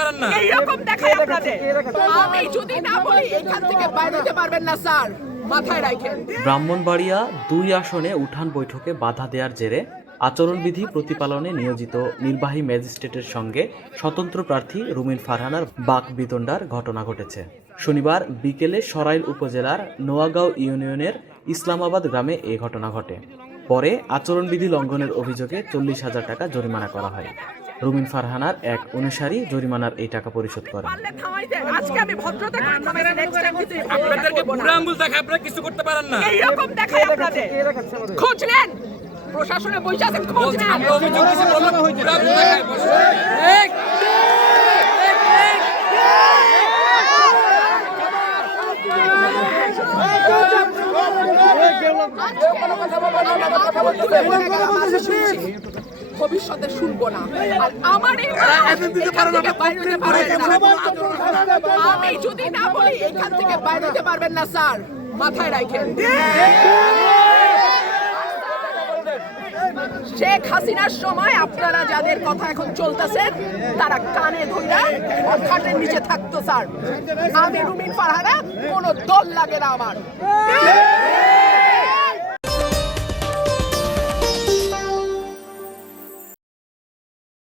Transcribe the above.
পারেন না। এইরকম দেখায় আপনাদের। আমি যদি না বলি এখান থেকে বাইরে যেতে পারবেন না স্যার, মাথায় রাখেন। ব্রাহ্মণবাড়িয়া ২ আসনে উঠান বৈঠকে বাধা দেওয়ার জেরে আচরণবিধি প্রতিপালনে নিয়োজিত নির্বাহী ম্যাজিস্ট্রেটের সঙ্গে স্বতন্ত্র প্রার্থী রুমিন ফারহানার বাকবিতণ্ডার ঘটনা ঘটেছে। শনিবার বিকেলে সরাইল উপজেলার নোয়াগাঁও ইউনিয়নের ইসলামাবাদ গ্রামে এ ঘটনা ঘটে। পরে আচরণবিধি লঙ্ঘনের অভিযোগে ৪০,০০০ টাকা জরিমানা করা হয়। রুমিন ফারহানার এক অনুসারী জরিমানার এই টাকা পরিশোধ করেন। পারলে থামাই দেন। আজকে আমি ভদ্রতা করে থামাইছি, next time কিন্তু আপনাদেরকে বুড়া আঙ্গুল দেখায় আপনারা কিছু করতে পারেন না। এইরকম দেখায় আপনাদের। খোঁজ নেন, প্রশাসনে বসে আছেন, খোঁজ নেন। আমরা অভিযোগ দিছি বললাম বুড়া আঙ্গুল দেখায় বসে। ভবিষ্যতে শুনবো না। আর আমার এই আমি যদি না বলি এখান থেকে বাইরে যেতে পারবেন না স্যার, মাথায় রাখেন। শেখ হাসিনার সময় আপনারা যাদের কথা এখন চলতেছেন তারা কানে ধইরা খাটের নিচে থাকতো স্যার। আমি রুমিন ফারহানা, কোনো দল লাগে না আমার।